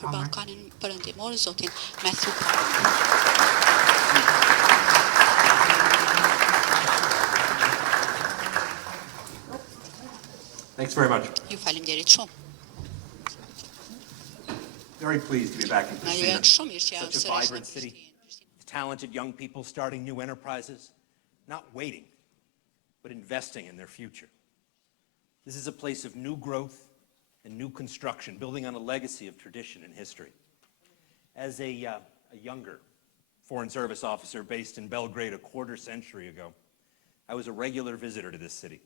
për Ballkanin Perëndimor, zotin Matthew. Thanks very much. Ju faleminderit shumë. Very pleased to be back in Na ju Pristina. jam shumë mirë që jam Such a sërish në vibrant city. Prishtinë. Talented young people starting new enterprises, not waiting, but investing in their future. This is a place of new growth and new construction, building on a legacy of tradition and history. As a younger Foreign Service officer based in Belgrade a quarter century ago, I was a regular visitor to this city,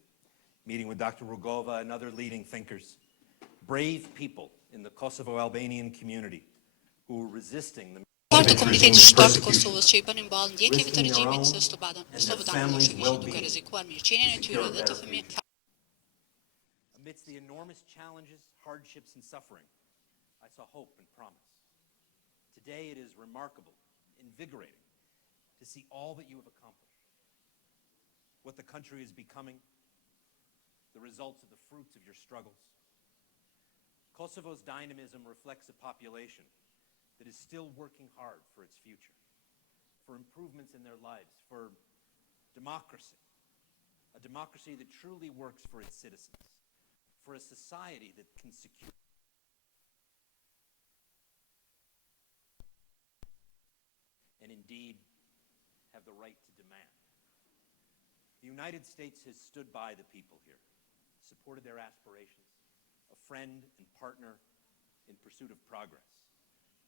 meeting with Dr. Rugova and other leading thinkers, brave people in the Kosovo-Albanian community who were resisting the Të komunitetit shtatë të Kosovës që I bënin ballë ndjekjeve të regjimit të Slobodan Miloševićit duke rrezikuar mirëqenien e tyre dhe të fëmijëve. Amidst the enormous challenges, hardships, and suffering, I saw hope and promise. Today it is remarkable, invigorating, to see all that you have accomplished, what the country is becoming, the results of the fruits of your struggles. Kosovo's dynamism reflects a population that is still working hard for its future, for improvements in their lives, for democracy, a democracy that truly works for its citizens, for a society that can secure and indeed have the right to demand. The United States has stood by the people here, supported their aspirations, a friend and partner in pursuit of progress.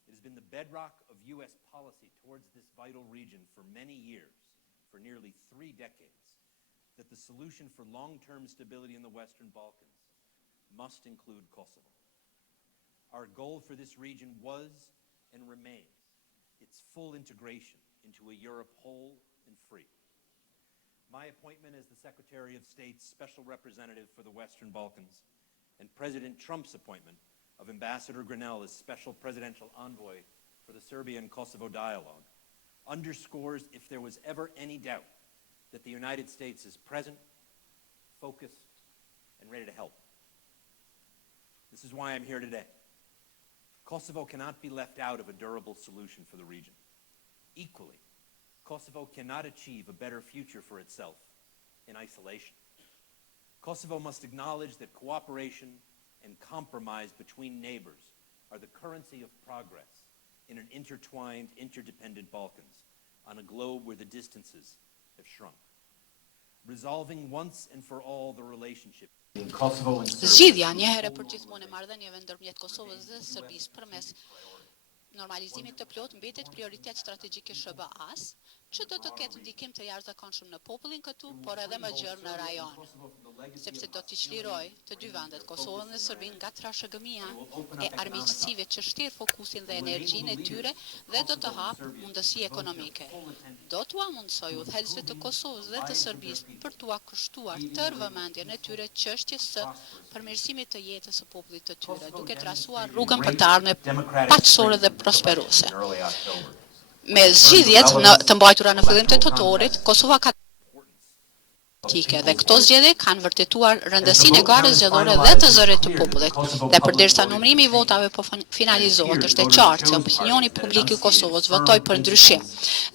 It has been the bedrock of U.S. policy towards this vital region for many years, for nearly 3 decades, that the solution for long-term stability in the Western Balkans must include Kosovo. Our goal for this region was and remains its full integration into a Europe whole and free. My appointment as the Secretary of State's Special Representative for the Western Balkans and President Trump's appointment of Ambassador Grenell as Special Presidential Envoy for the Serbia and Kosovo dialogue underscores, if there was ever any doubt, that the United States is present, focused, and ready to help. This is why I'm here today. Kosovo cannot be left out of a durable solution for the region. Equally, Kosovo cannot achieve a better future for itself in isolation. Kosovo must acknowledge that cooperation and compromise between neighbors are the currency of progress in an intertwined, interdependent Balkans, on a globe where the distances have shrunk. Resolving once and for all the relationship between Kosovo and Serbia. Zgjidhja një herë për gjithmonë e marrëdhënieve ndërmjet Kosovës dhe Serbisë përmes normalizimit të plot mbetet prioritet strategjik i SBA-s, që do të ketë ndikim të jashtëzakonshëm në popullin këtu, por edhe më gjerë në rajon, sepse do t'i çliroj të dy vendet, Kosovën dhe Serbinë, nga trashëgimia e armiqësive që shtir fokusin dhe energjinë e tyre dhe do të hap mundësi ekonomike. Do t'ua mundsoj udhëheqësve të Kosovës dhe të Serbisë për t'ua kushtuar tërë vëmendjen e tyre çështjes së përmirësimit të jetës së popullit të tyre, duke trasuar rrugën për të ardhmen paqësore dhe prosperuese. Me zgjidhjet të mbajtura në fillim të tetorit, Kosova ka dhe këto zgjedhje kanë vërtetuar rëndësinë e garës zgjedhore dhe të zërit të popullit. Dhe përderisa numrimi I votave po finalizohet, është e qartë se opinioni publik I Kosovës votoi për ndryshim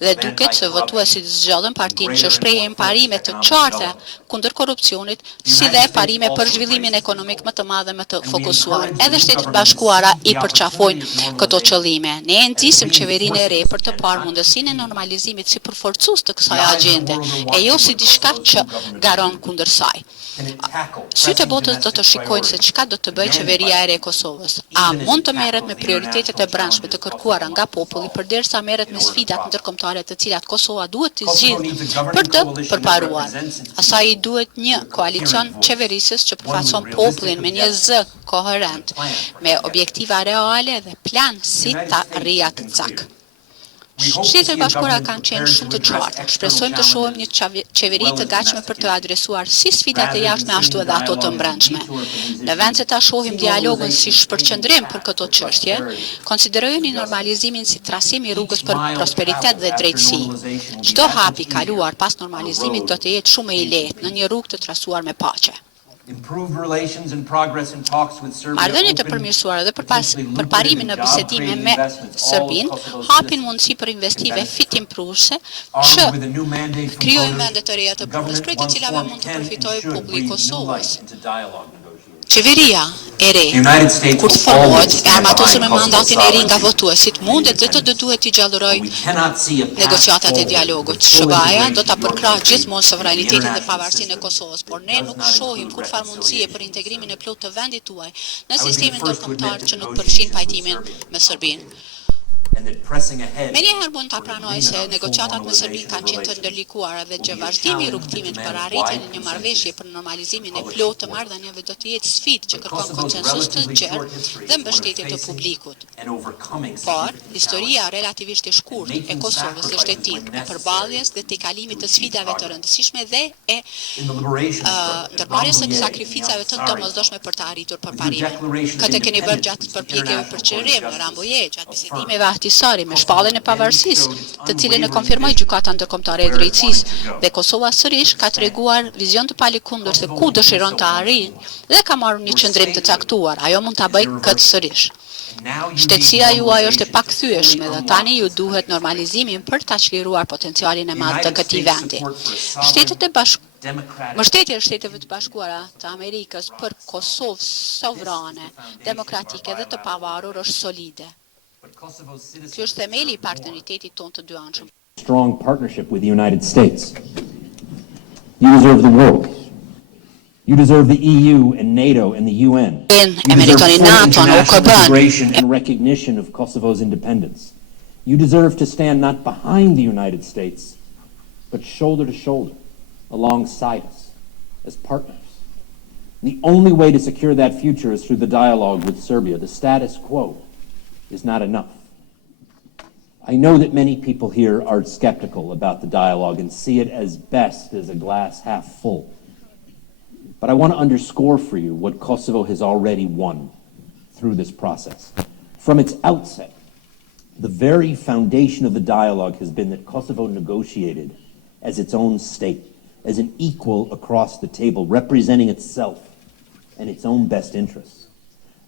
dhe duket se votuesit zgjodhen partinë që shprehin parime të qarta kundër korrupsionit, si dhe parime për zhvillimin ekonomik më të madh dhe më të fokusuar. Edhe Shtetet Bashkuara I përqafojnë këto qëllime. Ne ndisim qeverinë e re për të parë mundësinë e normalizimit si përforcues të kësaj agjende, e jo si diçka që garon kundër saj. Sytë e botës do të shikojnë se çka do të bëjë qeveria e re e Kosovës. A mund të merret me prioritetet e brendshme të kërkuara nga populli përderisa merret me sfidat ndërkombëtare të cilat Kosova duhet të zgjidhë për të përparuar. Asaj I duhet një koalicion qeverisës që përfaqëson popullin me një zë koherent, me objektiva reale dhe plan si ta rria të cak. Shtetet Bashkuara kanë qenë shumë të qarta. Shpresojmë të shohim një qeveri të gatshme për të adresuar si sfidat e jashtme ashtu edhe ato të brendshme. Në vend se ta shohim dialogun si shpërqendrim për këto çështje, konsiderojeni normalizimin si trasim I rrugës për prosperitet dhe drejtësi. Çdo hap I kaluar pas normalizimit do të jetë shumë I lehtë në një rrugë të trasuar me paqe. Improved relations and progress in talks with Serbia. Marrëdhëniet e përmirësuara dhe përparimi në bisedime me Serbinë hapin mundësi për investive fitimpruese që krijojnë vende të reja të punës, prej të cilave mund të përfitojë populli i Kosovës. Qeveria e re, kur të formohet, e armatosur me mandatin e ri nga votuesit, mundet dhe të duhet t'i gjallëroj negociatat e dialogut. SBA-ja do ta përkrahë gjithmonë sovranitetin dhe pavarësinë e Kosovës, por ne nuk shohim kurrë mundësie për integrimin e plotë të vendit tuaj në sistemin ndërkombëtar që nuk përfshin pajtimin me Serbinë. Menjëherë mund ta pranoj se negociatat me Serbinë kanë qenë të ndërlikuara dhe që vazhdimi i rrugtimit për arritjen e një marrëveshje për normalizimin e plotë të marrëdhënieve do të jetë sfidë që kërkon konsensus të gjerë dhe mbështetje të publikut. Por, historia relativisht e shkurtë e Kosovës është e tillë e përballjes dhe të kalimit të sfidave të rëndësishme dhe e ndërmarrjes së sakrificave të domosdoshme për të arritur përparimin. Këtë keni bërë gjatë përpjekjeve për qeverim në Rambuje, gjatë bisedimeve ahtësori me shpalljen e pavarësisë, të cilën e konfirmoi Gjykata Ndërkombëtare e Drejtësisë, dhe Kosova sërish ka treguar vizion të palikundër se ku dëshiron të arrijë dhe ka marrë një qëndrim të caktuar. Ajo mund ta bëjë këtë sërish. Shtetësia juaj është e pakthyeshme dhe tani ju duhet normalizimin për ta çliruar potencialin e madh të këtij vendi. Mbështetja e Shteteve të Bashkuara të Amerikës për Kosovë sovrane, demokratike dhe të pavarur është solide. Ky është themeli I partneritetit tonë të dyanshëm. Strong partnership with the United States. You deserve the world. You deserve the EU and NATO and the UN. You deserve full international integration and recognition of Kosovo's independence. You deserve to stand not behind the United States, but shoulder to shoulder, alongside us, as partners. The only way to secure that future is through the dialogue with Serbia. The status quo is not enough. I know that many people here are skeptical about the dialogue and see it as best as a glass half full. But I want to underscore for you what Kosovo has already won through this process. From its outset, the very foundation of the dialogue has been that Kosovo negotiated as its own state, as an equal across the table, representing itself and its own best interests.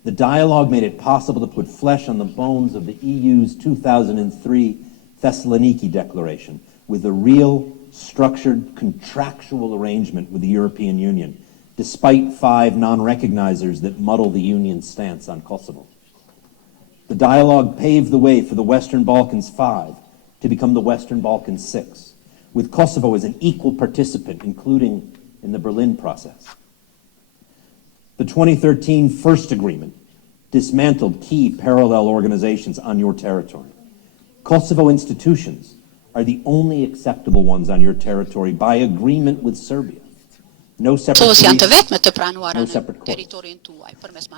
The dialogue made it possible to put flesh on the bones of the EU's 2003 Thessaloniki Declaration with a real, structured, contractual arrangement with the European Union, despite 5 non-recognizers that muddle the Union's stance on Kosovo. The dialogue paved the way for the Western Balkans 5 to become the Western Balkans 6, with Kosovo as an equal participant, including in the Berlin process. The 2013 First Agreement dismantled key parallel organizations on your territory. Kosovo institutions are the only acceptable ones on your territory by agreement with Serbia. No separate courts.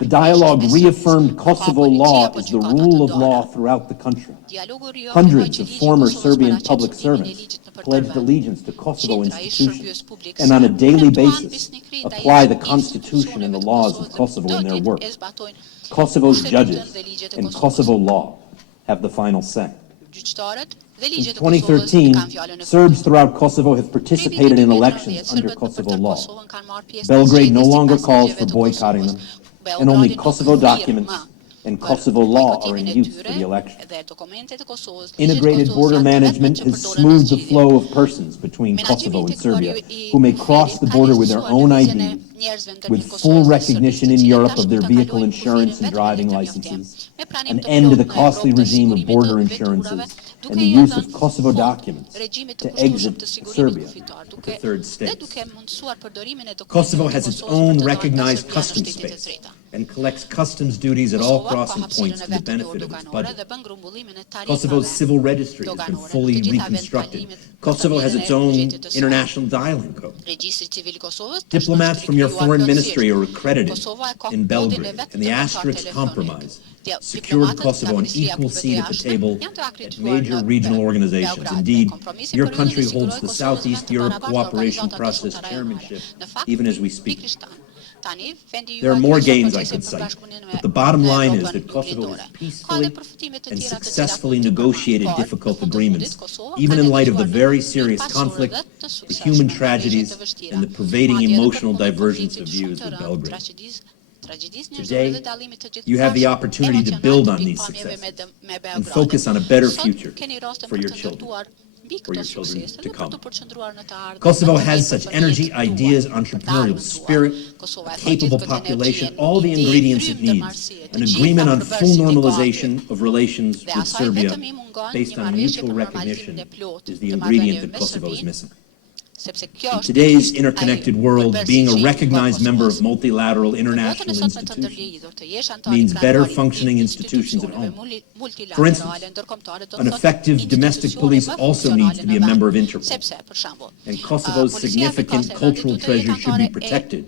The dialogue reaffirmed Kosovo law as the rule of law throughout the country. Hundreds of former Serbian public servants pledged allegiance to Kosovo institutions and on a daily basis apply the Constitution and the laws of Kosovo in their work. Kosovo's judges and Kosovo law have the final say. In 2013, Serbs throughout Kosovo have participated in elections under Kosovo law. Belgrade no longer calls for boycotting them, and only Kosovo documents and Kosovo law are in use for the election. Integrated border management has smoothed the flow of persons between Kosovo and Serbia who may cross the border with their own ID, with full recognition in Europe of their vehicle insurance and driving licenses, an end to the costly regime of border insurances, and the use of Kosovo documents to exit Serbia to third states. Kosovo has its own recognized customs space and collects customs duties at all crossing points for the benefit of its budget. Kosovo's civil registry has been fully reconstructed. Kosovo has its own international dialing code. Diplomats from your foreign ministry are accredited in Belgrade, and the Asterisk Compromise secured Kosovo an equal seat at the table at major regional organizations. Indeed, your country holds the Southeast Europe Cooperation Process chairmanship even as we speak. Tani, vendi There are juaj more kryesor gains I procesi could për cite, bashkëpunimin but the bottom me line is Evropën that Kosovo has Juglindore. Ka peacefully dhe përfitime të and tjera të cilat successfully mund të negotiated përmend, por difficult në fund të agreements, fundit Kosova even ka in light of the negociuar very në serious mirëpasur conflict, dhe të the human suksesshme me tragedies, të vështira. and the pervading Madje edhe emotional përpunë divergence konfliktit of shumë views të with rëndë, Belgrade. tragjedisë njerëzore dhe Today, dallimit të you have the gjithëbashtë opportunity to emocional build të on these pikpamjeve successes me and Beogradin. focus on a better Sot future keni rastin for për your të children, ndërtuar mbi for këto your children suksese to dhe për come. të përqendruar në të ardhmen. Kosovo më të has tepër such për energy, fëmijët tuaj, ideas, për të entrepreneurial ardhmen tuaj. spirit, Kosova a e ka gjithë capable këtë population, energjinë, all the ide, ingredients it frymë, needs, ndërmarrësie, an të gjitha agreement on full përbërësit i ka normalization aty. of relations Dhe with asaj Serbia vetëm i mungon based një on marrëveshje mutual për recognition normalizimin e plotë is the të ingredient marrëdhënieve that me Kosovo is Serbinë, missing. sepse kjo In është today's pikërisht interconnected ai world, përbërësi being a që i mungon recognized member of Kosovës. multilateral Në botën e international sotme të institutions ndërlidhur të jesh antar i means better krahëtarit functioning të institutions at institucioneve home. For multilaterale instance, ndërkombëtare do an të thotë effective domestic institucione police më also needs funksionale to be në a member vend. of Interpol. Sepse për shembull, And Kosovo's policia significant efikase e vendit cultural duhet të jetë treasures should be antare e protected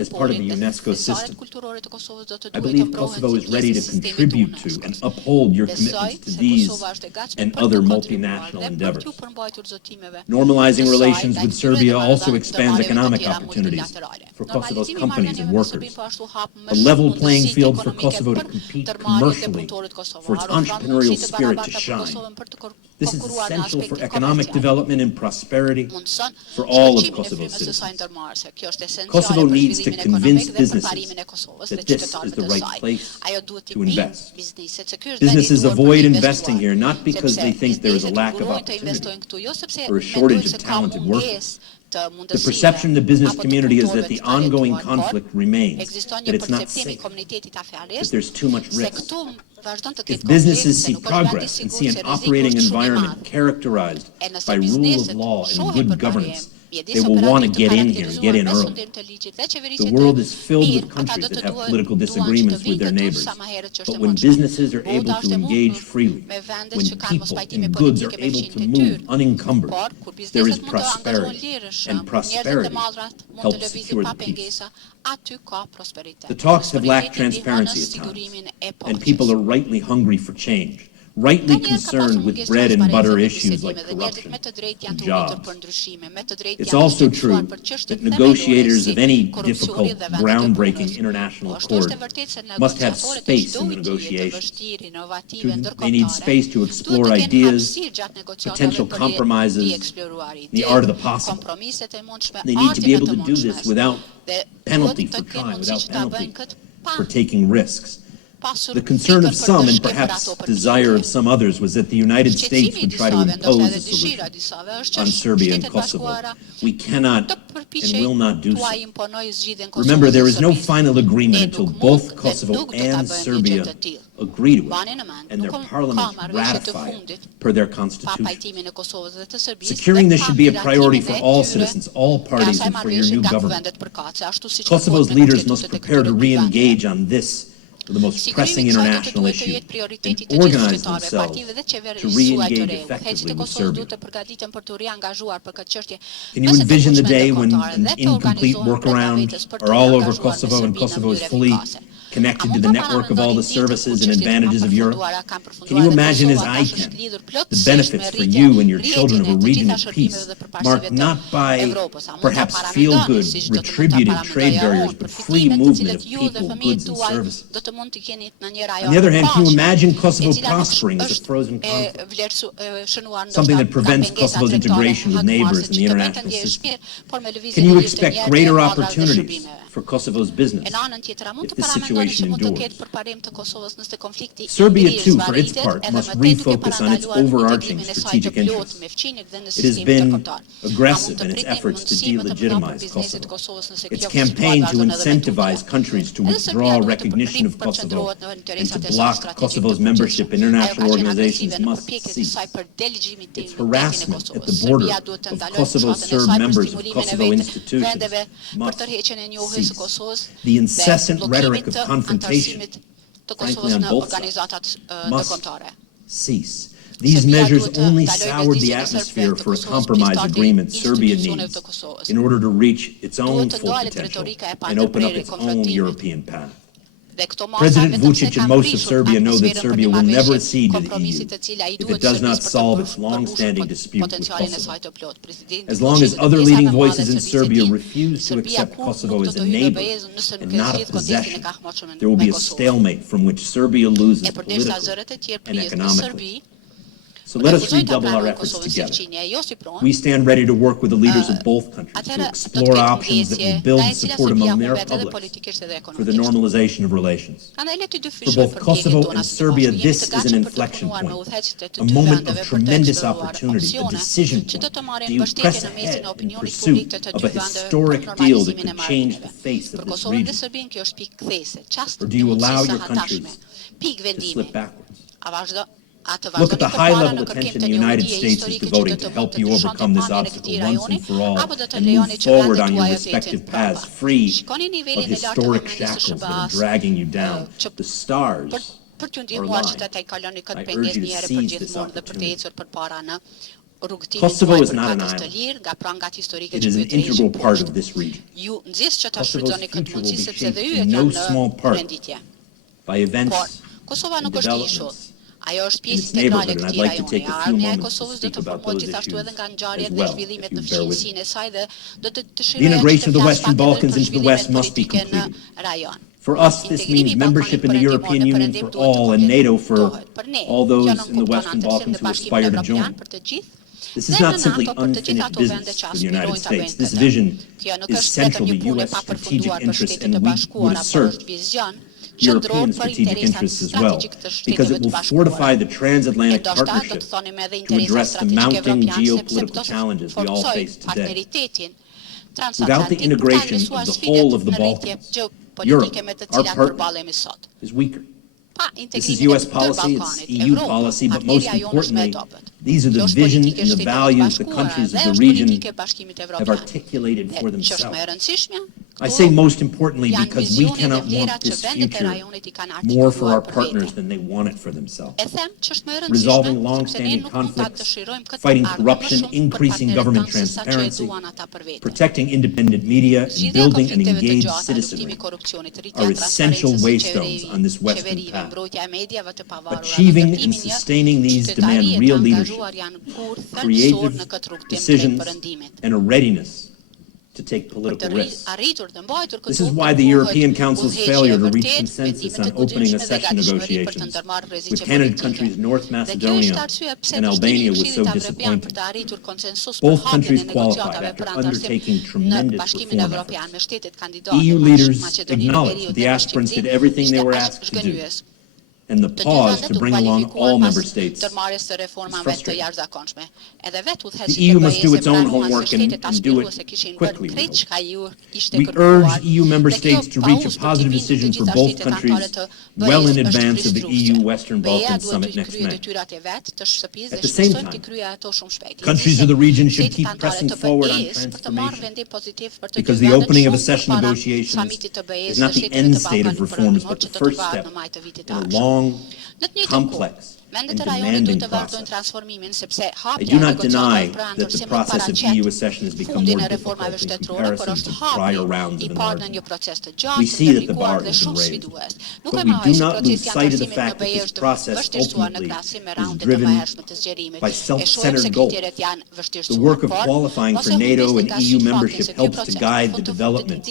as part of the Interpolit UNESCO dhe saret system. kulturore të Kosovës do të I duhet të believe mbrohen Kosovo si is ready pjesë to e sistemit të contribute to and UNESCO-s. uphold your Besoj commitments to se these Kosova është e gatshme and për other të multinational kontribuar dhe për endeavors. t'u përmbajtur zotimeve. Normalizing të saj, relations ndaj with këtyre Serbia ndërmarrëve also expands të economic tjera opportunities multilaterale. for Kosovo's Normalizimi i companies and marrëdhënieve me workers. Serbinë po ashtu hap më A shumë level playing mundësi field for ekonomike Kosovo to për compete ndërmarrjet e commercially punëtorit kosovar. for its Ofron entrepreneurial mundësi të spirit to barabarta për shine. Kosovën për të This is konkuruar në essential for aspektin economic komercial. development and prosperity Mundson for all of shkëlqimin e Kosovo's frymës së saj citizens. ndërmarrëse. Kjo është Kosovo esenciale për needs to zhvillimin convince ekonomik dhe për businesses parimin e Kosovës dhe that this is qytetarëve the të right saj. place Ajo duhet të to bijë invest. bizneset, se ky është vendi i Businesses duhur për avoid të investing here investuar. not because they think there is a Sepse lack of bizneset urojnë të opportunity investojnë këtu jo sepse or a shortage mendojnë of se ka talented workers. mungesë të The mundësive perception in the business apo të community is that punëtorëve the të talentuar, ongoing por conflict remains, ekziston that një it's not perceptim i safe, komunitetit that afjarisht there's too much se risk. këtu vazhdon të If ketë konflikt, businesses se see nuk është vendi progress and sigurt, see se an rreziku operating është shumë i environment madh. characterized E nëse by rule of bizneset law and shohin good për governance, mjedis they will want to operativ të get in here and get karakterizuar in me early. sundim të ligjit dhe The qeverisjet world e is filled with mirë, ata countries do that të have duan political që të disagreements with vinë their këtu neighbors. sa më herët që është But e when mundshme. businesses are able Bota to është e engage mundur freely, me vendet when që kanë mos people pajtime and goods are politike me able fqinjtë to e move tyre. unencumbered, Por kur there is bizneset mund të angazhohen prosperity, lirëshëm, and njerëzit e prosperity mallrat mund të helps lëvizin secure pa the peace. pengesa, aty ka prosperitet. The talks have lacked Prosperiteti transparency ndihmon at times, sigurimin e and paqes. people are rightly hungry for change, rightly concerned with bread and butter issues like corruption and jobs. It's also true that negotiators of any difficult, groundbreaking international accord must have space in the negotiations. They need space to explore ideas, potential compromises, the art of the possible. They need to be able to do this without penalty for trying, without penalty for taking risks. The concern of some, and perhaps desire of some others, was that the United States would try to impose a solution on Serbia and Kosovo. We cannot and will not do so. Remember, there is no final agreement until both Kosovo and Serbia agree to it, and their parliaments ratify it per their constitution. Securing this should be a priority for all citizens, all parties, and for your new government. Kosovo's leaders must prepare to re-engage on this, the most pressing international issue, and organize themselves to re-engage effectively with Serbia. Can you envision the day when an incomplete workaround are all over Kosovo and Kosovo is fully connected to the network of all the services and advantages of Europe? Can you imagine, as I can, the benefits for you and your children of a region of peace marked not by perhaps feel-good, retributive trade barriers, but free movement of people, goods, and services? On the other hand, can you imagine Kosovo prospering as a frozen conflict, something that prevents Kosovo's integration with neighbors in the international system? Can you expect greater opportunities for Kosovo's business if this situation endures? Serbia, too, for its part, must refocus on its overarching strategic interests. It has been aggressive in its efforts to delegitimize Kosovo. Its campaign to incentivize countries to withdraw recognition of Kosovo and to block Kosovo's membership in international organizations must cease. Its harassment at the border of Kosovo-Serb members of Kosovo institutions must cease. The incessant rhetoric of confrontation, frankly on both sides, must cease. These measures only soured the atmosphere for a compromise agreement Serbia needs in order to reach its own full potential and open up its own European path. President Vučić and most of Serbia know that Serbia will never accede to the EU if it does not solve its long-standing dispute with Kosovo. As long as other leading voices in Serbia refuse to accept Kosovo as a neighbor and not a possession, there will be a stalemate from which Serbia loses politically and economically. So let us redouble our efforts together. We stand ready to work with the leaders of both countries to explore options that will build support among their publics for the normalization of relations. For both Kosovo and Serbia, this is an inflection point, a moment of tremendous opportunity, a decision point. Do you press ahead in pursuit of a historic deal that could change the face of this region? Or do you allow your countries to slip backwards? Look at the high-level attention the United States is devoting to help you overcome this obstacle once and for all and move forward on your respective paths free of historic shackles that are dragging you down. The stars are aligned. I urge you to seize this opportunity. Kosovo is not an island. It is an integral part of this region. Kosovo's future will be shaped in no small part by events and developments in its neighborhood, and I'd like to take a few moments to speak about those issues as well, if you bear with me. The integration of the Western Balkans into the West must be completed. For us, this means membership in the European Union for all and NATO for all those in the Western Balkans who aspire to join. This is not simply unfinished business for the United States. This vision is central to U.S. strategic interests, and we would assert European strategic interests as well, because it will fortify the transatlantic partnership to address the mounting geopolitical challenges we all face today. Without the integration of the whole of the Balkans, Europe, our partner, is weaker. This is U.S. policy, it's EU policy, but most importantly, these are the vision and the values the countries of the region have articulated for themselves. I say most importantly because we cannot want this future more for our partners than they want it for themselves. Resolving long-standing conflicts, fighting corruption, increasing government transparency, protecting independent media, and building an engaged citizenry are essential waystones on this Western path. Achieving and sustaining these demand real leadership, creative decisions, and a readiness to take political risks. This is why the European Council's failure to reach consensus on opening accession negotiations with candidate countries North Macedonia and Albania was so disappointing. Both countries qualified after undertaking tremendous reform efforts. EU leaders acknowledged that the aspirants did everything they were asked to do, and the pause to bring along all member states is frustrating. The EU must do its own homework and do it quickly. We urge EU member states to reach a positive decision for both countries well in advance of the EU Western Balkans Summit next May. At the same time, countries of the region should keep pressing forward on transformation, because the opening of accession negotiations is not the end state of reforms, but the first step in a long, complex, and demanding process. I do not deny that the process of EU accession has become more difficult in comparison to prior rounds of enlargement. We see that the bar has been raised, but we do not lose sight of the fact that this process ultimately is driven by self-centered goals. The work of qualifying for NATO and EU membership helps to guide the development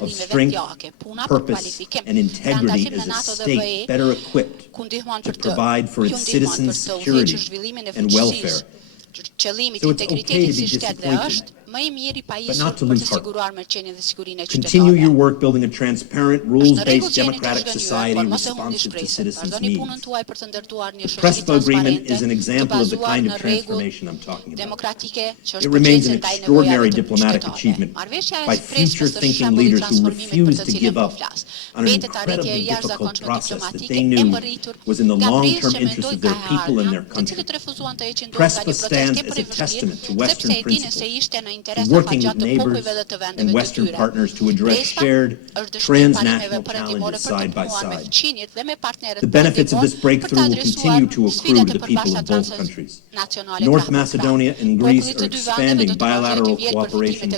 of strength, purpose, and integrity as a state better equipped to provide for its citizens' security and welfare. So it's okay to be disappointed, but not to lose heart. Continue your work building a transparent, rules-based democratic society responsive to citizens' needs. The Prespa Agreement is an example of the kind of transformation I'm talking about. It remains an extraordinary diplomatic achievement by future-thinking leaders who refuse to give up on an incredibly difficult process that they knew was in the long-term interest of their people and their country. Prespa stands as a testament to Western principles, to working with neighbors and Western partners to address shared transnational challenges side by side. The benefits of this breakthrough will continue to accrue to the people of both countries. nacionale North Macedonia and Greece are expanding bilateral cooperation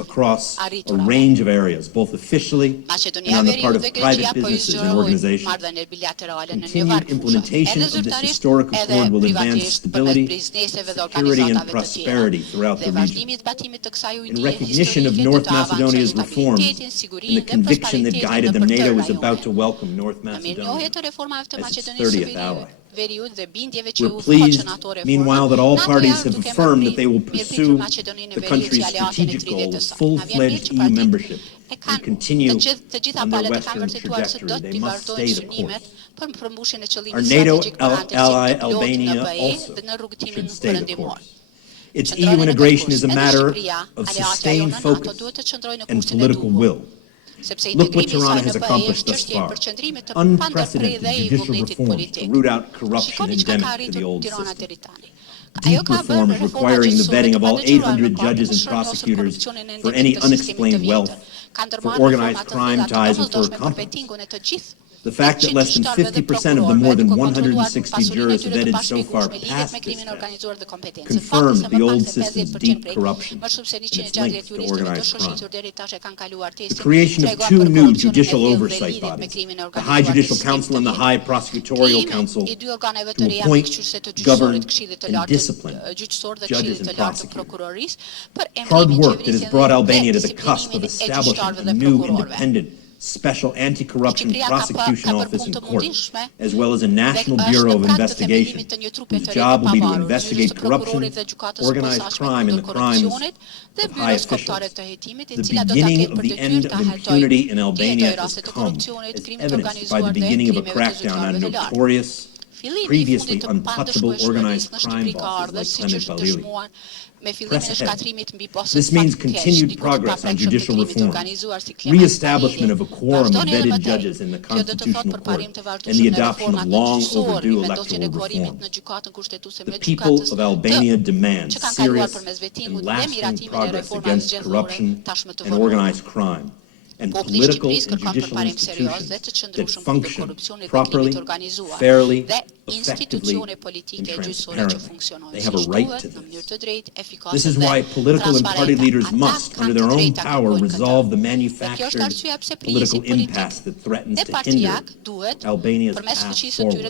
across a range of areas, both officially and on the part of private businesses and organizations. Continued implementation of this historic accord will advance stability, security, and prosperity throughout the region. In recognition of North Macedonia's reforms and the conviction that guided them, NATO is about to welcome North Macedonia as its 30th ally. We're pleased, meanwhile, that all parties have affirmed that they will pursue the country's strategic goal of full-fledged EU membership and continue on their Western trajectory. They must stay the course. Our NATO ally, Albania, also should stay the course. Its EU integration is a matter of sustained focus and political will. Look what Tirana has accomplished thus far. Unprecedented judicial reforms to root out corruption endemic to the old system. Deep reforms requiring the vetting of all 800 judges and prosecutors for any unexplained wealth, for organized crime ties, or for accomplice. The fact that less than 50% of the more than 160 jurors vetted so far passed this test confirms the old system's deep corruption and its links to organized crime. The creation of two new judicial oversight bodies, the High Judicial Council and the High Prosecutorial Council, to appoint, govern, and discipline judges and prosecutors. Hard work that has brought Albania to the cusp of establishing a new independent Special Anti-Corruption Prosecution Office and Court, as well as a National Bureau of Investigation, whose job will be to investigate corruption, organized crime, and the crimes of high officials. The beginning of the end of impunity in Albania has come, as evidenced by the beginning of a crackdown on notorious, previously untouchable organized crime bosses like Clement Balili. Press ahead. This means continued progress on judicial reform, re-establishment of a quorum of vetted judges in the Constitutional Court, and the adoption of long overdue electoral reform. The people of Albania demand serious and lasting progress against corruption and organized crime, and political and judicial institutions that function properly, fairly, effectively, and transparently. They have a right to this. This is why political and party leaders must, under their own power, resolve the manufactured political impasse that threatens to hinder Albania's path forward.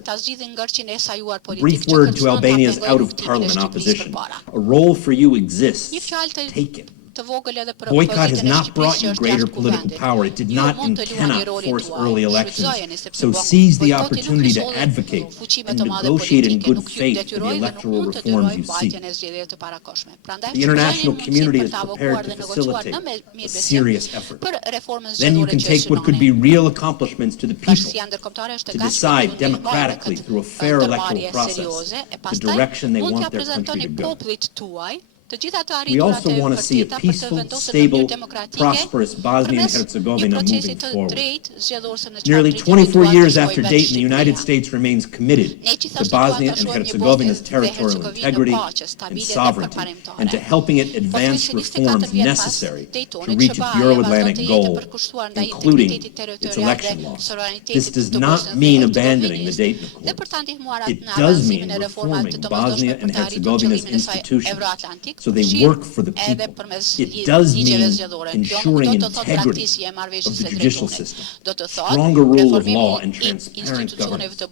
A brief word to Albania's out-of-parliament opposition. A role for you exists. Take it. Boycott has not brought you greater political power. It did not and cannot force early elections. So seize the opportunity to advocate and negotiate in good faith for the electoral reforms you seek. The international community is prepared to facilitate a serious effort. Then you can take what could be real accomplishments to the people to decide democratically through a fair electoral process the direction they want their country to go. We also want to see a peaceful, stable, prosperous Bosnia and Herzegovina moving forward. Nearly 24 years after Dayton, the United States remains committed to Bosnia and Herzegovina's territorial integrity and sovereignty, and to helping it advance reforms necessary to reach its Euro-Atlantic goal, including its election law. This does not mean abandoning the Dayton Accords. It does mean reforming Bosnia and Herzegovina's institutions so they work for the people. It does mean ensuring integrity of the judicial system, stronger rule of law, and transparent governance.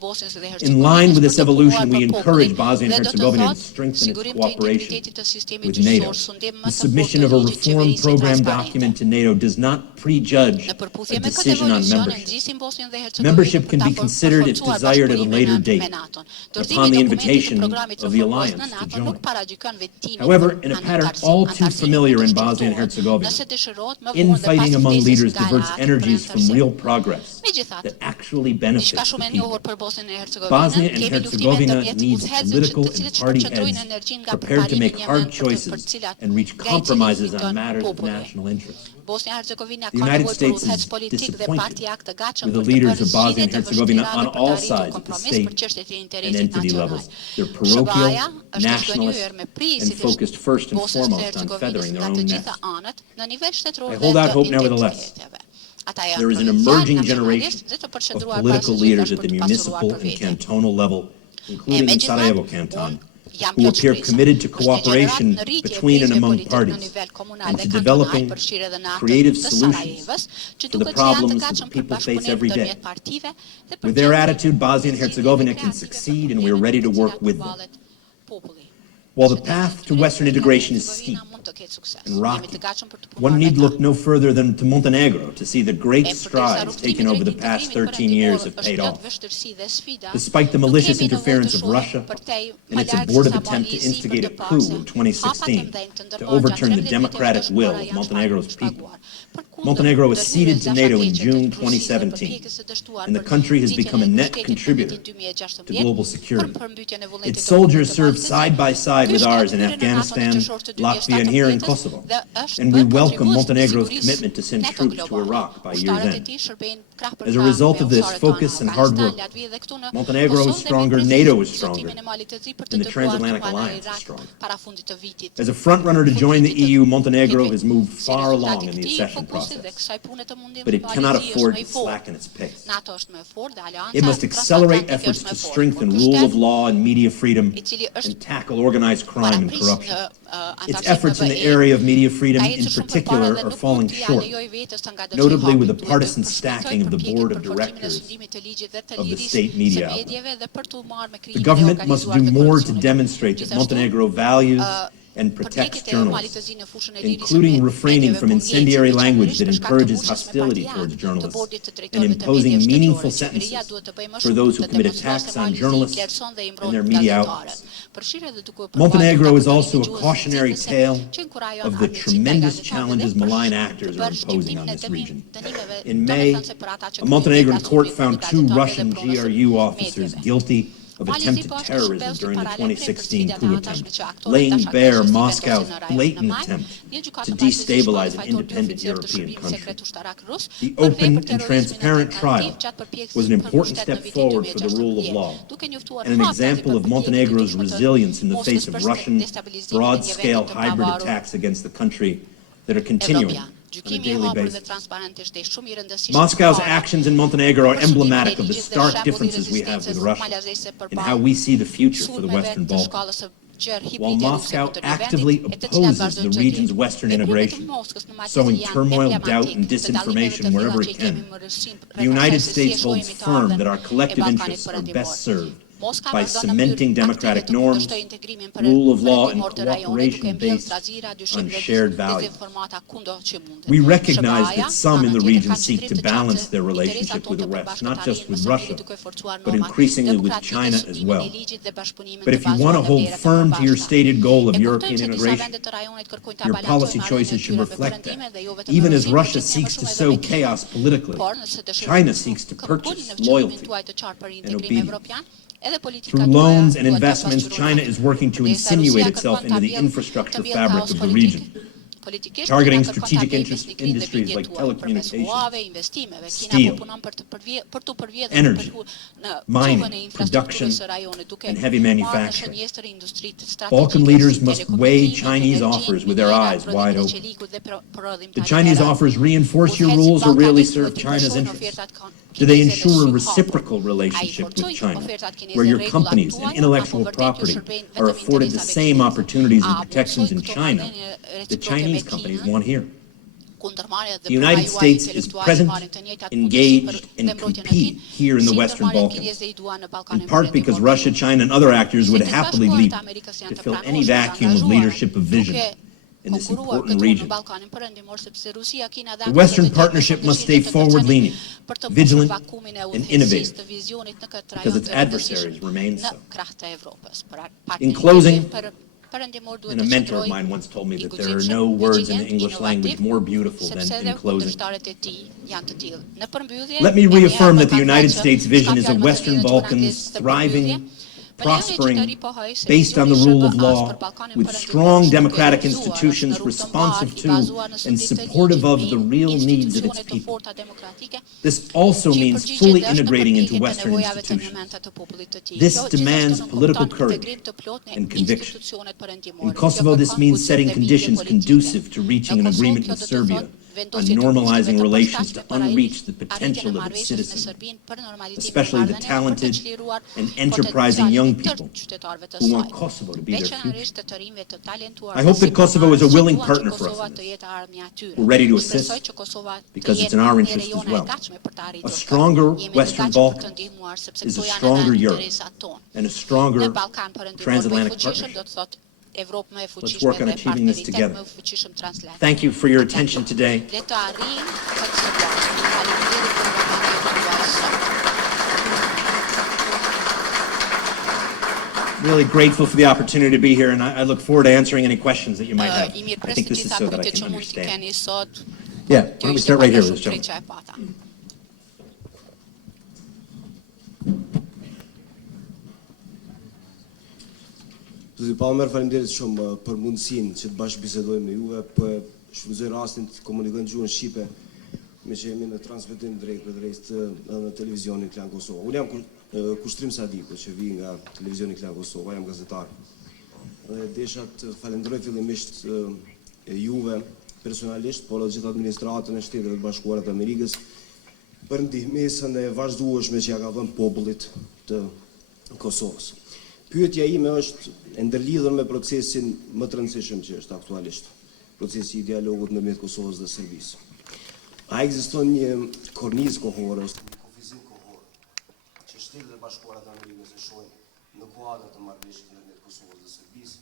In line with this evolution, we encourage Bosnia and Herzegovina to strengthen its cooperation with NATO. The submission of a reform program document to NATO does not prejudge a decision on membership. Membership can be considered if desired at a later date, upon the invitation of the alliance to join. However, in a pattern all too familiar in Bosnia and Herzegovina, infighting among leaders diverts energies from real progress that actually benefits the people. Bosnia and Herzegovina needs political and party heads prepared to make hard choices and reach compromises on matters of national interest. The United States is disappointed with the leaders of Bosnia and Herzegovina on all sides at the state and entity levels. They're parochial, nationalist, and focused first and foremost on feathering their own nest. I hold out hope nevertheless. There is an emerging generation of political leaders at the municipal and cantonal level, including in Sarajevo Canton, who appear committed to cooperation between and among parties and to developing creative solutions to the problems that the people face every day. With their attitude, Bosnia and Herzegovina can succeed, and we are ready to work with them. While the path to Western integration is steep and rocky, one need look no further than to Montenegro to see the great strides taken over the past 13 years have paid off. Despite the malicious interference of Russia and its abortive attempt to instigate a coup in 2016 to overturn the democratic will of Montenegro's people, Montenegro acceded to NATO in June 2017, and the country has become a net contributor to global security. Its soldiers serve side by side with ours in Afghanistan, Latvia, and here in Kosovo, and we welcome Montenegro's commitment to send troops to Iraq by year's end. As a result of this focus and hard work, Montenegro is stronger, NATO is stronger, and the transatlantic alliance is stronger. As a front-runner to join the EU, Montenegro has moved far along in the accession process, but it cannot afford to slacken its pace. It must accelerate efforts to strengthen rule of law and media freedom and tackle organized crime and corruption. Its efforts in the area of media freedom in particular are falling short, notably with the partisan stacking of the board of directors of the state media outlet. The government must do more to demonstrate that Montenegro values and protects journalists, including refraining from incendiary language that encourages hostility towards journalists and imposing meaningful sentences for those who commit attacks on journalists and their media outlets. Montenegro is also a cautionary tale of the tremendous challenges malign actors are imposing on this region. In May, a Montenegrin court found 2 Russian GRU officers guilty of attempted terrorism during the 2016 coup attempt, laying bare Moscow's blatant attempt to destabilize an independent European country. The open and transparent trial was an important step forward for the rule of law and an example of Montenegro's resilience in the face of Russian broad-scale hybrid attacks against the country that are continuing on a daily basis. Moscow's actions in Montenegro are emblematic of the stark differences we have with Russia and how we see the future for the Western Balkans. While Moscow actively opposes the region's Western integration, sowing turmoil, doubt, and disinformation wherever it can, the United States holds firm that our collective interests are best served by cementing democratic norms, rule of law, and cooperation based on shared values. We recognize that some in the region seek to balance their relationship with the West, not just with Russia, but increasingly with China as well. But if you want to hold firm to your stated goal of European integration, your policy choices should reflect that. Even as Russia seeks to sow chaos politically, China seeks to purchase loyalty and obedience. Through loans and investments, China is working to insinuate itself into the infrastructure fabric of the region, targeting strategic industries like telecommunications, steel, energy, mining, production, and heavy manufacturing. Balkan leaders must weigh Chinese offers with their eyes wide open. The Chinese offers reinforce your rules or really serve China's interests? Do they ensure a reciprocal relationship with China, where your companies and intellectual property are afforded the same opportunities and protections in China that Chinese companies want here? The United States is present, engaged, and compete here in the Western Balkans, in part because Russia, China, and other actors would happily leap to fill any vacuum of leadership of vision in this important region. The Western Partnership must stay forward-leaning, vigilant, and innovative, because its adversaries remain so. In closing, and a mentor of mine once told me that there are no words in the English language more beautiful than in closing. Let me reaffirm that the United States vision is a Western Balkans thriving, prospering, based on the rule of law, with strong democratic institutions responsive to and supportive of the real needs of its people. This also means fully integrating into Western institutions. This demands political courage and conviction. In Kosovo, this means setting conditions conducive to reaching an agreement with Serbia on normalizing relations to unreach the potential of its citizens, especially the talented and enterprising young people who want Kosovo to be their future. I hope that Kosovo is a willing partner for us in this. We're ready to assist because it's in our interest as well. A stronger Western Balkans is a stronger Europe and a stronger transatlantic partnership. Let's work on achieving this together. Thank you for your attention today. Really grateful for the opportunity to be here, and I look forward to answering any questions that you might have. I think this is so that I can understand. Yeah, why don't we start right here with this gentleman. Zoti Palmer, faleminderit shumë për mundësinë që të bashkëbisedojmë me juve, për shfrytëzoj rastin të komunikojmë gjuhën shqipe, me që jemi në transmetim drejt për drejt në televizionin Klan Kosova. Unë jam Kushtrim Sadiku, që vi nga televizioni Klan Kosova, jam gazetar. Dhe desha të falenderoj fillimisht juve personalisht, por edhe gjithë administratën e Shtetit të Bashkuara të Amerikës për ndihmësën e vazhdueshme që ja ka dhënë popullit të Kosovës. Pyetja ime është e ndërlidhur me procesin më të rëndësishëm që është aktualisht, procesi I dialogut ndërmjet Kosovës dhe Serbisë. A ekziston një kornizë kohore, ose një kufizim kohor, që Shtetet e Bashkuara të Amerikës e shohin në kuadër të marrëveshjes ndërmjet Kosovës dhe Serbisë?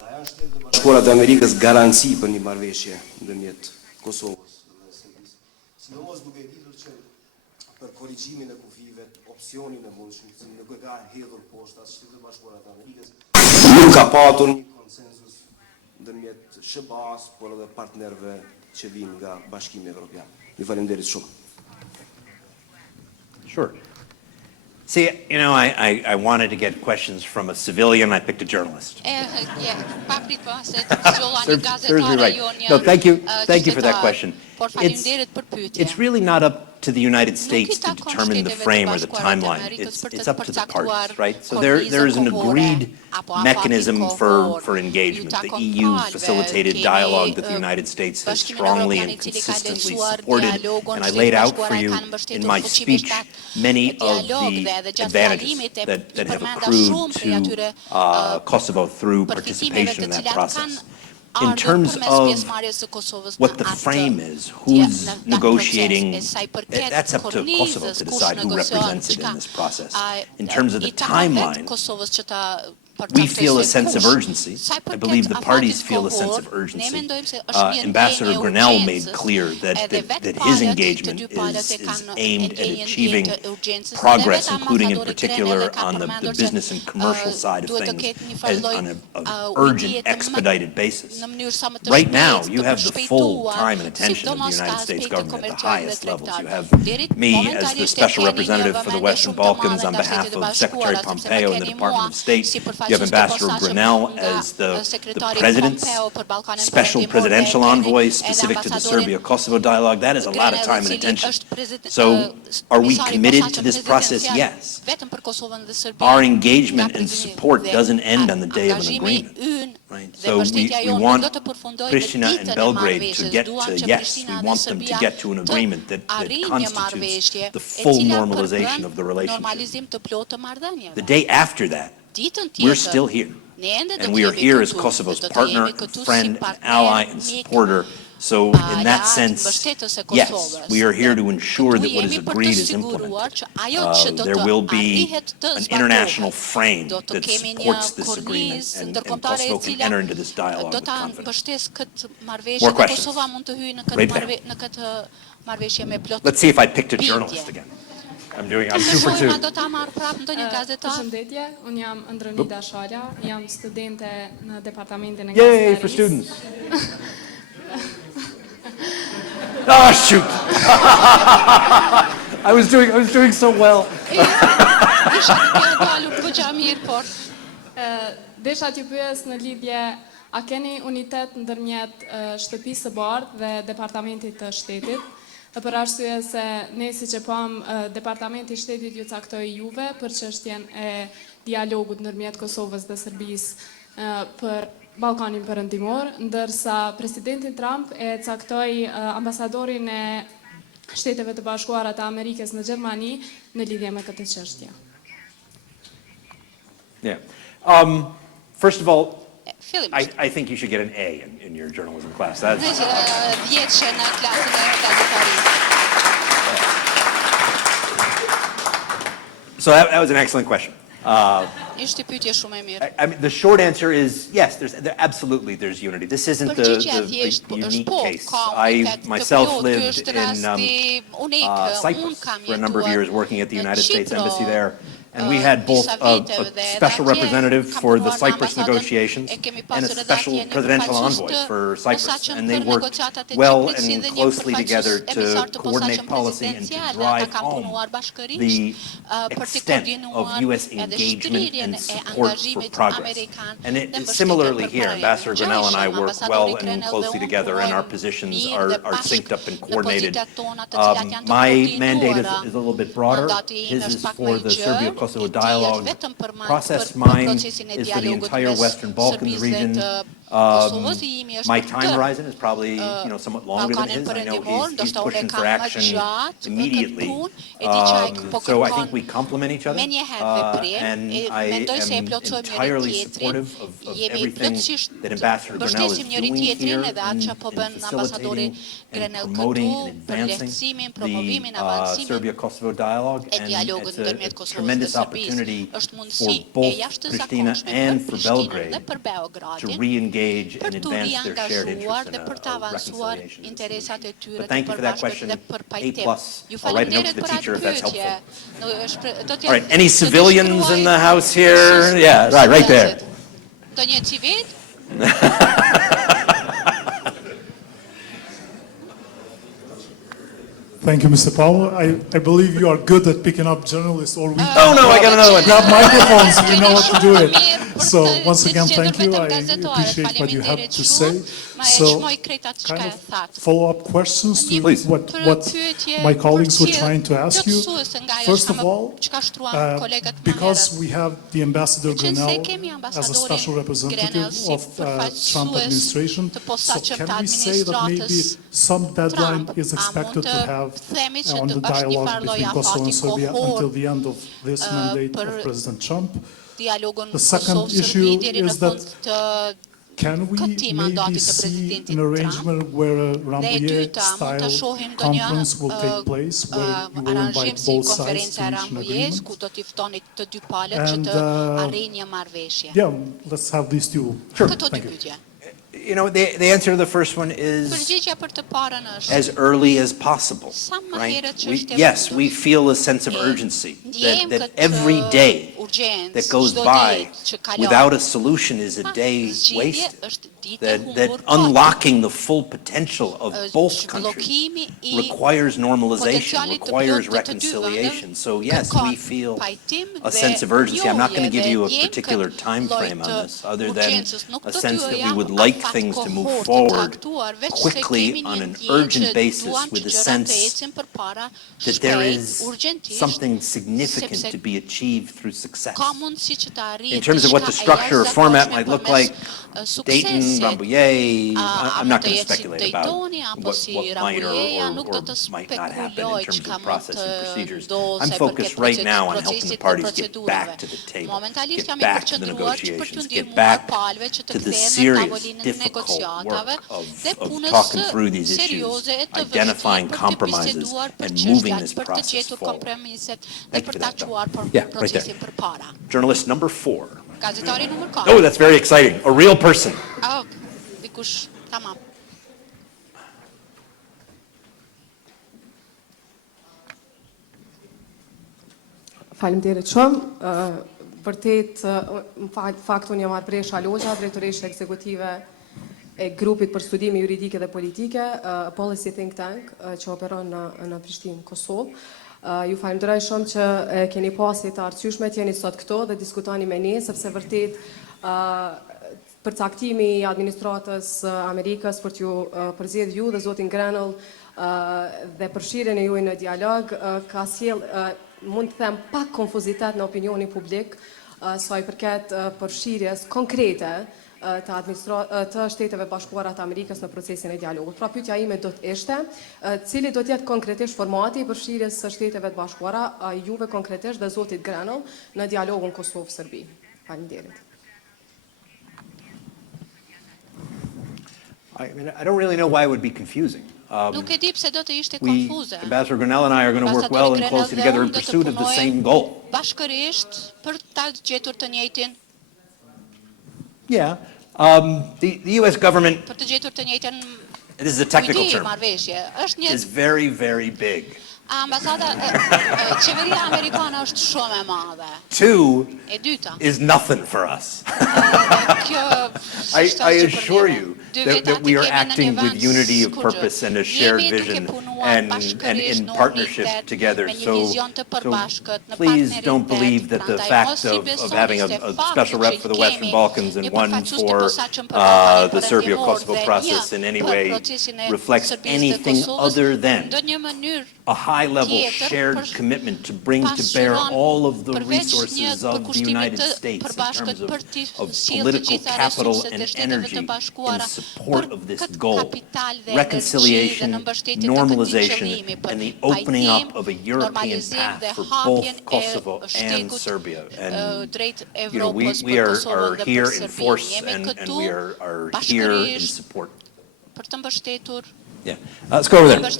Dhe janë Shtetet e Bashkuara të Amerikës garanci për një marrëveshje ndërmjet Kosovës dhe Serbisë? Sidomos duke ditur që për korrigjimin e kufive, opsionin e mundshëm, që nuk e ka hedhur poshtë as Shtetet e Bashkuara të Amerikës, nuk ka patur një konsensus ndërmjet SBA-s, por edhe partnerëve që vinë nga Bashkimi Evropian. Ju faleminderit shumë. Sure. See, you know, I wanted to get questions from a civilian. I picked a journalist. Serves me right. No, thank you for that question. It's really not up to the United States to determine the frame or the timeline. It's up to the parties, right? So there is an agreed mechanism for engagement. The EU facilitated dialogue that the United States has strongly and consistently supported, and I laid out for you in my speech many of the advantages that have accrued to Kosovo through participation in that process. In terms of what the frame is, who's negotiating, that's up to Kosovo to decide who represents it in this process. In terms of the timeline, we feel a sense of urgency. I believe the parties feel a sense of urgency. Ambassador Grenell made clear that his engagement is aimed at achieving progress, including in particular on the business and commercial side of things, on an urgent, expedited basis. Right now, you have the full time and attention of the United States government at the highest levels. You have me as the special representative for the Western Balkans on behalf of Secretary Pompeo in the Department of State. You have Ambassador Grenell as the President's special presidential envoy specific to the Serbia-Kosovo dialogue. That is a lot of time and attention. So are we committed to this process? Yes. Our engagement and support doesn't end on the day of an agreement. Right? So we want Pristina and Belgrade to get to, yes, we want them to get to an agreement that constitutes the full normalization of the relationship. The day after that, we're still here, and we are here as Kosovo's partner, and friend, and ally, and supporter. So in that sense, yes, we are here to ensure that what is agreed is implemented. There will be an international frame that supports this agreement, and Kosovo can enter into this dialogue with confidence. More questions? Right there. Let's see if I picked a journalist again. I'm 2 for 2. Përshëndetje, unë jam Ëndrënida Shalja, jam studente në departamentin e Yay for students. Oh shoot. I was doing so well. Desha t'ju pyes në lidhje, a keni unitet ndërmjet Shtëpisë së Bardhë dhe Departamentit të Shtetit? Për arsye se ne siç e pam, Departamenti I Shtetit ju caktoi juve për çështjen e dialogut ndërmjet Kosovës dhe Serbisë për Ballkanin Perëndimor, ndërsa presidenti Trump e caktoi ambasadorin e Shteteve të Bashkuara të Amerikës në Gjermani në lidhje me këtë çështje. Yeah. First of all, I think you should get an A in your journalism class. That's... So that was an excellent question. I mean, the short answer is yes. Absolutely there's unity. This isn't the unique case. I myself lived in Cyprus for a number of years, working at the United States Embassy there. And we had both a special representative for the Cyprus negotiations and a special presidential envoy for Cyprus. And they worked well and closely together to coordinate policy and to drive home the extent of U.S. engagement and support for progress. And similarly here, Ambassador Grinnell and I work well and closely together, and our positions are synced up and coordinated. My mandate is a little bit broader. His is for the Serbia-Kosovo dialogue process. Mine is for the entire Western Balkans region. My time horizon is probably somewhat longer than his. I know he's pushing for action immediately. So I think we complement each other, and I am entirely supportive of everything that Ambassador Grinnell is doing here in facilitating and promoting and advancing the Serbia-Kosovo dialogue, and it's a tremendous opportunity for both Pristina and for Belgrade to re-engage and advance their shared interests in reconciliation. But thank you for that question. A+. I'll write a note to the teacher if that's helpful. All right, any civilians in the house here? Yeah, right there. Thank you, Mr. Powell. I believe you are good at picking up journalists all week. Oh, no, I got another one. Grab microphones, you know what to do it. So once again, thank you. I appreciate what you have to say. So kind of follow-up questions to what my colleagues were trying to ask you. First of all, because we have the Ambassador Grinnell as a special representative of Trump administration, so can we say that maybe some deadline is expected to have on the dialogue between Kosovo and Serbia until the end of this mandate of President Trump? The second issue is that can we maybe see an arrangement where a Rambouillet-style conference will take place, where you will invite both sides to reach an agreement? And yeah, let's have these two. Sure. Thank you. You know, the answer to the first one is as early as possible, right? Yes, we feel a sense of urgency that every day that goes by without a solution is a day wasted. That unlocking the full potential of both countries requires normalization, requires reconciliation. So yes, we feel a sense of urgency. I'm not going to give you a particular time frame on this, other than a sense that we would like things to move forward quickly on an urgent basis, with a sense that there is something significant to be achieved through success. In terms of what the structure or format might look like, Dayton, Rambouillet, I'm not going to speculate about what might or might not happen in terms of process and procedures. I'm focused right now on helping the parties get back to the table, get back to the negotiations, get back to the serious, difficult work of talking through these issues, identifying compromises, and moving this process forward. Thank you for that, John. Yeah, right there. Journalist number 4. Oh, that's very exciting. A real person. Oh, dikush, tamam. Faleminderit shumë. Vërtet, në fakt unë jam Arbresha Logja, drejtoresha ekzekutive e grupit për studime juridike dhe politike, Policy Think Tank, që operon në Prishtinë, Kosovë. Ju falenderoj shumë që keni pasi të arsyeshme të jeni sot këto dhe diskutoni me ne, sepse vërtet përcaktimi i administratës Amerikës për t'ju përzgjedhur ju dhe zotin Grenell dhe përfshirjen e juaj në dialog ka sjell, mund të them, pak konfuzitet në opinionin publik sa i përket përfshirjes konkrete të Shteteve Bashkuara të Amerikës në procesin e dialogut. Pra pyetja ime do të ishte, cili do të jetë konkretisht formati i përfshirjes së Shteteve të Bashkuara, juve konkretisht dhe zotit Grenell në dialogun Kosovë-Serbi. Faleminderit. I don't really know why it would be confusing. Nuk e di pse do të ishte konfuze. Ambassador Grenell and I are going to work well and closely together in pursuit of the same goal. Bashkërisht për ta gjetur të njëjtin. Yeah. The U.S. government, Për të gjetur të njëjtin. this is a technical term, Është një is very, very big. ambasada qeveria amerikane është shumë e madhe. Two E dyta. is nothing for us. Kjo I assure you that we are acting with unity of purpose and a shared vision and in partnership together. So please don't believe that the fact of having a special rep for the Western Balkans and one for the Serbia-Kosovo process in any way reflects anything other than a high-level shared commitment to bring to bear all of the resources of the United States in terms of political capital and energy in support of this goal. Reconciliation, normalization, and the opening up of a European path for both Kosovo and Serbia. And we are here in force and we are here in support. Yeah. Let's go over there.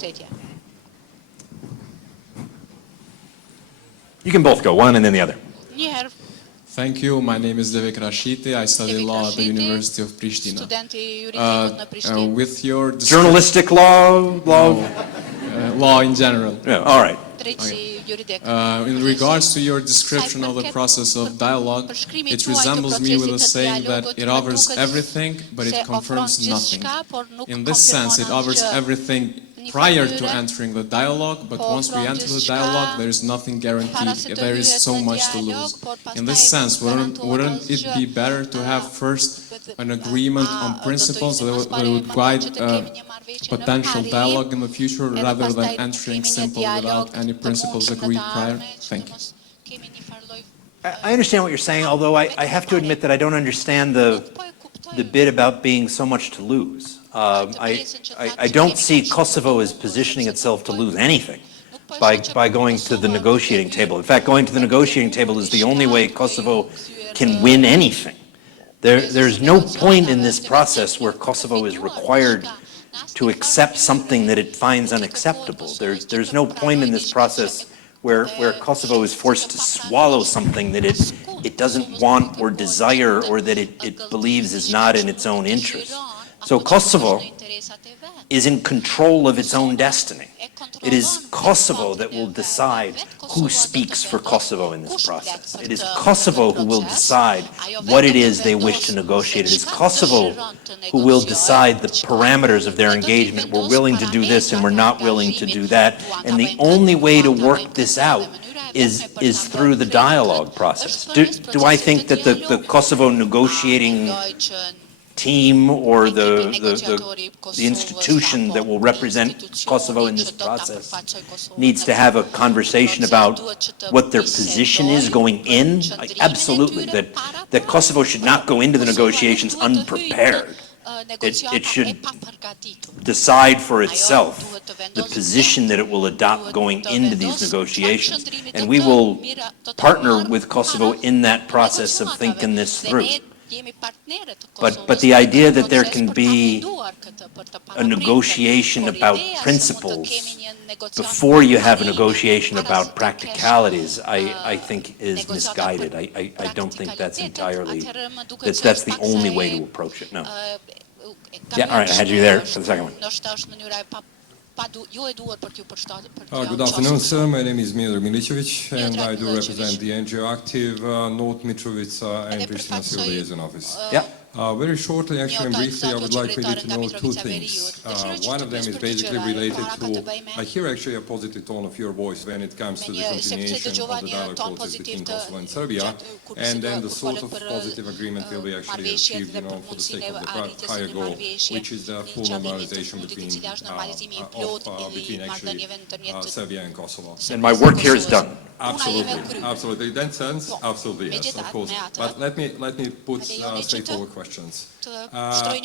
You can both go, one and then the other. Thank you. My name is Devek Rashiti. I study law at the University of Pristina. With your Journalistic law? Law in general. Yeah, all right. In regards to your description of the process of dialogue, it resembles me with a saying that it offers everything, but it confirms nothing. In this sense, it offers everything prior to entering the dialogue, but once we enter the dialogue, there is nothing guaranteed. There is so much to lose. In this sense, wouldn't it be better to have first an agreement on principles that would guide potential dialogue in the future rather than entering simple without any principles agreed prior? Thank you. I understand what you're saying, although I have to admit that I don't understand the bit about being so much to lose. I don't see Kosovo as positioning itself to lose anything by going to the negotiating table. In fact, going to the negotiating table is the only way Kosovo can win anything. There's no point in this process where Kosovo is required to accept something that it finds unacceptable. There's no point in this process where Kosovo is forced to swallow something that it doesn't want or desire or that it believes is not in its own interest. So Kosovo is in control of its own destiny. It is Kosovo that will decide who speaks for Kosovo in this process. It is Kosovo who will decide what it is they wish to negotiate. It is Kosovo who will decide the parameters of their engagement. We're willing to do this and we're not willing to do that. And the only way to work this out is through the dialogue process. Do I think that the Kosovo negotiating team or the institution that will represent Kosovo in this process needs to have a conversation about what their position is going in? Absolutely, that Kosovo should not go into the negotiations unprepared. It should decide for itself the position that it will adopt going into these negotiations. And we will partner with Kosovo in that process of thinking this through. But the idea that there can be a negotiation about principles before you have a negotiation about practicalities, I think is misguided. I don't think that's entirely, that's the only way to approach it, no. Yeah, all right, I had you there for the second one. Good afternoon, sir. My name is Milor Milicevic, and I do represent the NGO Active, North Mitrovica and Pristina Civil Liaison Office. Yeah. Very shortly, actually, and briefly, I would like really to know two things. One of them is basically related to, I hear actually a positive tone of your voice when it comes to the continuation of the dialogue process between Kosovo and Serbia, and then the sort of positive agreement will be actually achieved, for the sake of the higher goal, which is the full normalization between actually Serbia and Kosovo. And my work here is done. Absolutely. In that sense, absolutely yes, of course. But let me put straightforward questions.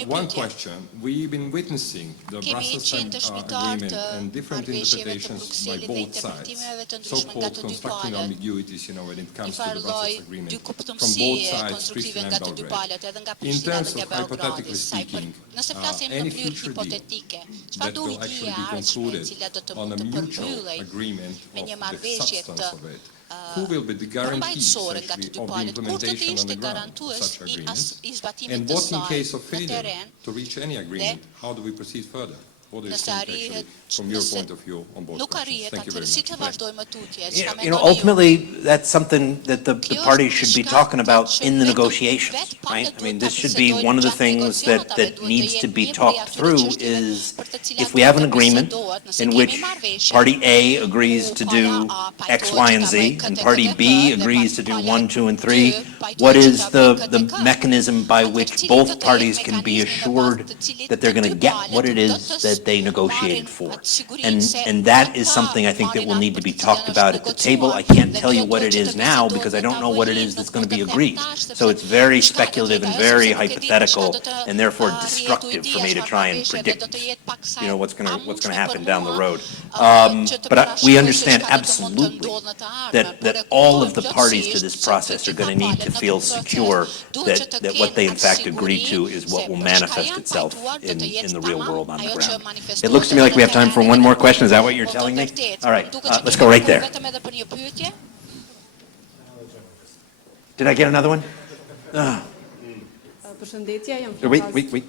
One question: we've been witnessing the Brussels agreement and different interpretations by both sides, so-called constructing ambiguities, when it comes to the Brussels agreement, from both sides, Pristina and Belgrade. In terms of hypothetically speaking, any future deal that will actually be concluded on a mutual agreement of the substance of it, who will be the guarantees actually of the implementation on the ground of such agreements, and what in case of failure to reach any agreement, how do we proceed further? What do you think actually, from your point of view, on both questions? Thank you very much. Ultimately, that's something that the parties should be talking about in the negotiations, right? I mean, this should be one of the things that needs to be talked through is if we have an agreement in which party A agrees to do X, Y, and Z, and party B agrees to do 1, 2, and 3, what is the mechanism by which both parties can be assured that they're going to get what it is that they negotiated for? And that is something I think that will need to be talked about at the table. I can't tell you what it is now because I don't know what it is that's going to be agreed. So it's very speculative and very hypothetical and therefore destructive for me to try and predict, what's going to happen down the road. But we understand absolutely that all of the parties to this process are going to need to feel secure that what they in fact agree to is what will manifest itself in the real world on the ground. It looks to me like we have time for one more question. Is that what you're telling me? All right, let's go right there. Did I get another one? Wait.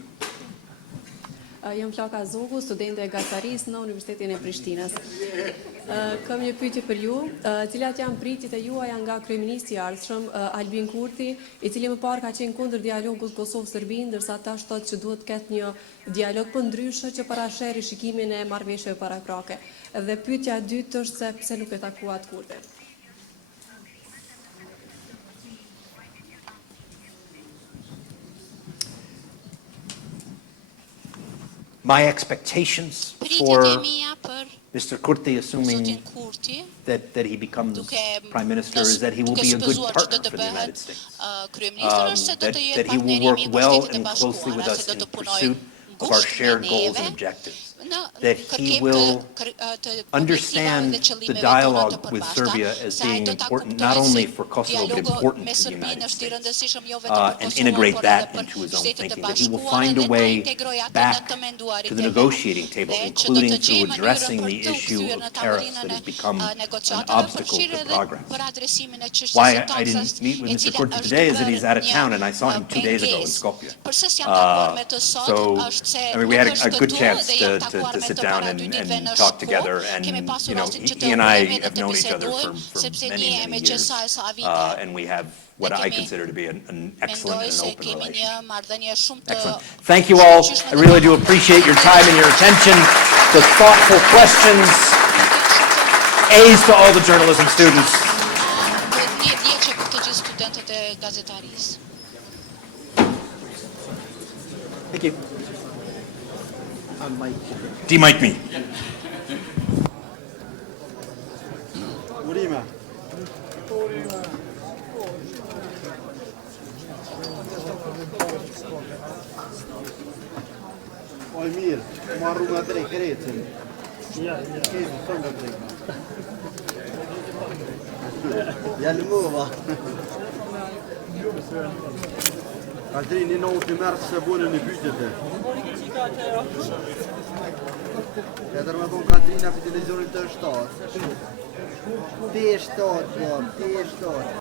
Jam Flaka Zogu, studente e gazarisë në Universitetin e Prishtinës. Kam një pyetje për ju, cilat janë pritjet e juaja nga kryeministri i ardhshëm Albin Kurti, i cili më parë ka qenë kundër dialogut Kosovë-Serbi, ndërsa tash thotë që duhet të ketë një dialog përndryshe që parasheh rishikimin e marrëveshjeve paraprake. Dhe pyetja e dytë është se pse nuk e takuat Kurti. My expectations for Mr. Kurti, assuming that he becomes Prime Minister, is that he will be a good partner for the United States. That he will work well and closely with us in pursuit of our shared goals and objectives. That he will understand the dialogue with Serbia as being important not only for Kosovo but important to the United States, and integrate that into his own thinking. That he will find a way back to the negotiating table, including through addressing the issue of tariffs that has become an obstacle to progress. Why I didn't meet with Mr. Kurti today is that he's out of town, and I saw him 2 days ago in Skopje. So, I mean, we had a good chance to sit down and talk together, and he and I have known each other for many years, and we have what I consider to be an excellent and open relationship. Excellent. Thank you all. I really do appreciate your time and your attention, the thoughtful questions. A's to all the journalism students. Thank you. D-mic me. Mirë, marru nga drejt kretën. Ja, kemi thonë nga drejt. Ja lëmova. Altrini në uti mërë se bune në pyqete. Letër me thonë Katrina për televizionin të shtatë. Të shtatë,